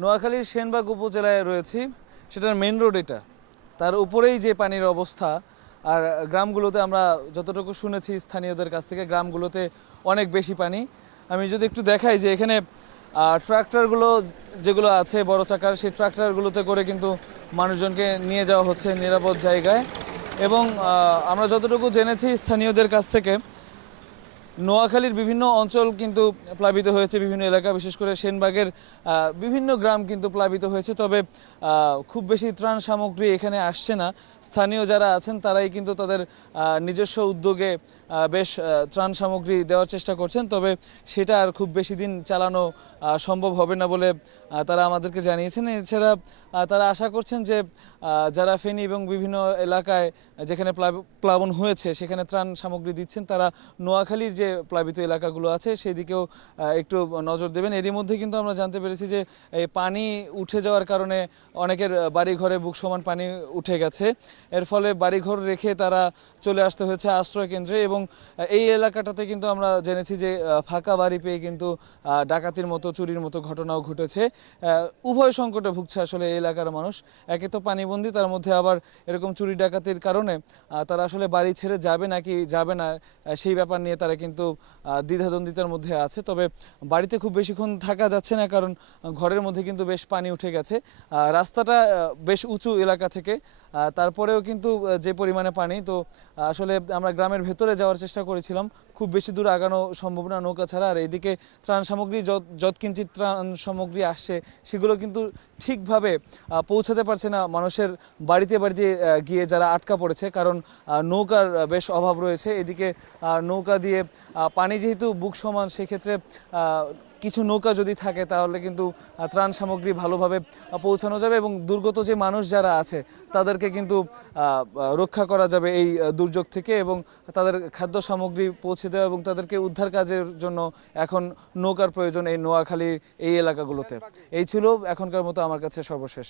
নোয়াখালীর সেনবাগ উপজেলায় রয়েছি, সেটার মেন রোড এটা। তার উপরেই যে পানির অবস্থা, আর গ্রামগুলোতে আমরা যতটুকু শুনেছি স্থানীয়দের কাছ থেকে, গ্রামগুলোতে অনেক বেশি পানি। আমি যদি একটু দেখাই যে এখানে ট্রাক্টরগুলো যেগুলো আছে বড় চাকার, সেই ট্রাক্টরগুলোতে করে কিন্তু মানুষজনকে নিয়ে যাওয়া হচ্ছে নিরাপদ জায়গায়। এবং আমরা যতটুকু জেনেছি স্থানীয়দের কাছ থেকে, নোয়াখালীর বিভিন্ন অঞ্চল কিন্তু প্লাবিত হয়েছে, বিভিন্ন এলাকা, বিশেষ করে সেনবাগের বিভিন্ন গ্রাম কিন্তু প্লাবিত হয়েছে। তবে খুব বেশি ত্রাণ সামগ্রী এখানে আসছে না। স্থানীয় যারা আছেন তারাই কিন্তু তাদের নিজস্ব উদ্যোগে বেশ ত্রাণ সামগ্রী দেওয়ার চেষ্টা করছেন। তবে সেটা আর খুব বেশি দিন চালানো সম্ভব হবে না বলে তারা আমাদেরকে জানিয়েছেন। এছাড়া তারা আশা করছেন যে যারা ফেনী এবং বিভিন্ন এলাকায় যেখানে প্লাবন হয়েছে সেখানে ত্রাণ সামগ্রী দিচ্ছেন, তারা নোয়াখালীর যে প্লাবিত এলাকাগুলো আছে সেদিকেও একটু নজর দেবেন। এরই মধ্যে কিন্তু আমরা জানতে পেরেছি যে এই পানি উঠে যাওয়ার কারণে অনেকের বাড়িঘরে বুক সমান পানি উঠে গেছে। এর ফলে বাড়িঘর রেখে তারা চলে আসতে হয়েছে আশ্রয় কেন্দ্রে। এবং এই এলাকাটাতে কিন্তু আমরা জেনেছি যে ফাঁকা বাড়ি পেয়ে কিন্তু ডাকাতির মতো, চুরির মতো ঘটনাও ঘটেছে। উভয় সংকটে ভুগছে আসলে এই এলাকার মানুষ। একে তো পানিবন্দী, তার মধ্যে আবার এরকম চুরি ডাকাতির কারণে তারা আসলে বাড়ি ছেড়ে যাবে নাকি যাবে না সেই ব্যাপার নিয়ে তারা কিন্তু দ্বিধাদ্বন্দ্বিতার মধ্যে আছে। তবে বাড়িতে খুব বেশিক্ষণ থাকা যাচ্ছে না, কারণ ঘরের মধ্যে কিন্তু বেশ পানি উঠে গেছে। রাস্তাটা বেশ উঁচু এলাকা থেকে, তারপরেও কিন্তু যে পরিমাণে পানি, তো আসলে আমরা গ্রামের ভেতরে যাওয়ার চেষ্টা করেছিলাম, খুব বেশি দূর আগানো সম্ভব না নৌকা ছাড়া। আর এইদিকে ত্রাণ সামগ্রী যৎকিঞ্চিৎ ত্রাণ সামগ্রী আসছে সেগুলো কিন্তু ঠিকভাবে পৌঁছাতে পারছে না মানুষের বাড়িতে বাড়িতে গিয়ে, যারা আটকা পড়েছে। কারণ নৌকার বেশ অভাব রয়েছে। এদিকে নৌকা দিয়ে পানি যেহেতু বুক সমান, সেক্ষেত্রে কিছু নৌকা যদি থাকে তাহলে কিন্তু ত্রাণ সামগ্রী ভালোভাবে পৌঁছানো যাবে এবং দুর্গত যে মানুষ যারা আছে তাদেরকে কিন্তু রক্ষা করা যাবে এই দুর্যোগ থেকে, এবং তাদের খাদ্য সামগ্রী পৌঁছে দেওয়া এবং তাদেরকে উদ্ধার কাজের জন্য এখন নৌকার প্রয়োজন এই নোয়াখালী এই এলাকাগুলোতে। এই ছিল এখনকার মতো আমার কাছে সর্বশেষ।